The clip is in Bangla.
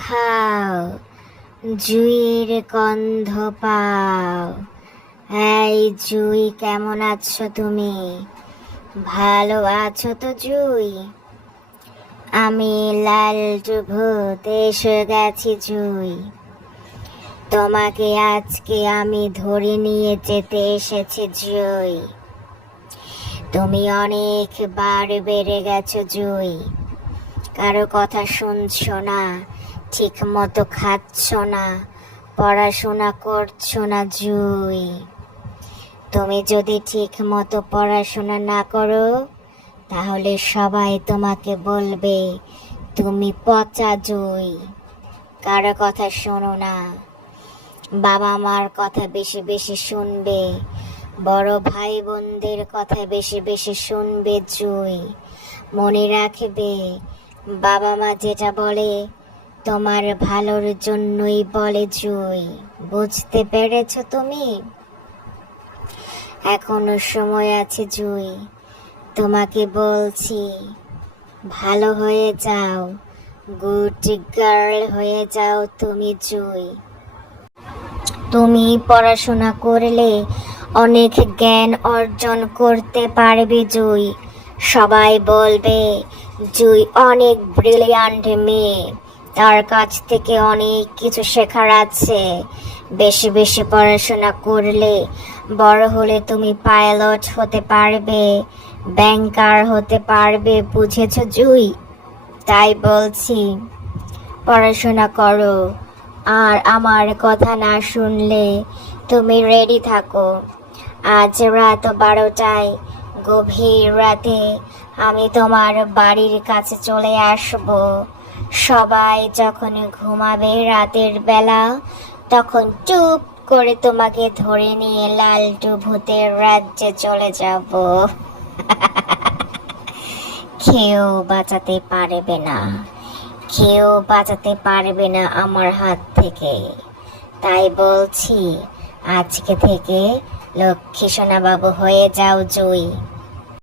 খাও, জুঁইয়ের গন্ধ পাও। এই জুঁই, কেমন আছো তুমি? ভালো আছো তো জুঁই? আমি লালটু ভূত এসে গেছি জুঁই। তোমাকে আজকে আমি ধরে নিয়ে যেতে এসেছি জুঁই। তুমি অনেকবার বেড়ে গেছো জুঁই। কারো কথা শুনছো না, ঠিক মতো খাচ্ছ না, পড়াশোনা করছো না জুঁই। তুমি যদি ঠিক মতো পড়াশোনা না করো, তাহলে সবাই তোমাকে বলবে তুমি পচা জুঁই। কারো কথা শোনো না, বাবা মার কথা বেশি বেশি শুনবে, বড় ভাই বোনদের কথা বেশি বেশি শুনবে জুঁই। মনে রাখবে, বাবা মা যেটা বলে তোমার ভালোর জন্যই বলে জুঁই। বুঝতে পেরেছো তুমি? এখনো সময় আছে জুঁই। তোমাকে বলছি, ভালো হয়ে যাও, গুড গার্ল হয়ে যাও তুমি জুঁই। তুমি পড়াশোনা করলে অনেক জ্ঞান অর্জন করতে পারবে জুঁই। সবাই বলবে জুঁই অনেক ব্রিলিয়ান্ট মেয়ে, তার কাছ থেকে অনেক কিছু শেখার আছে। বেশি বেশি পড়াশোনা করলে বড় হলে তুমি পাইলট হতে পারবে, ব্যাংকার হতে পারবে। বুঝেছো জুঁই? তাই বলছি, পড়াশোনা করো। আর আমার কথা না শুনলে তুমি রেডি থাকো। আজ রাত 12টায়, গভীর রাতে আমি তোমার বাড়ির কাছে চলে আসব। সবাই যখন ঘুমাবে রাতের বেলা, তখন চুপ করে তোমাকে ধরে নিয়ে লালটু ভূতের রাজ্যে চলে যাব। কেউ বাঁচাতে পারবে না, কেউ বাঁচাতে পারবে না আমার হাত থেকে। তাই বলছি, আজকে থেকে লক্ষ্মী সোনা বাবু হয়ে যাও জুঁই।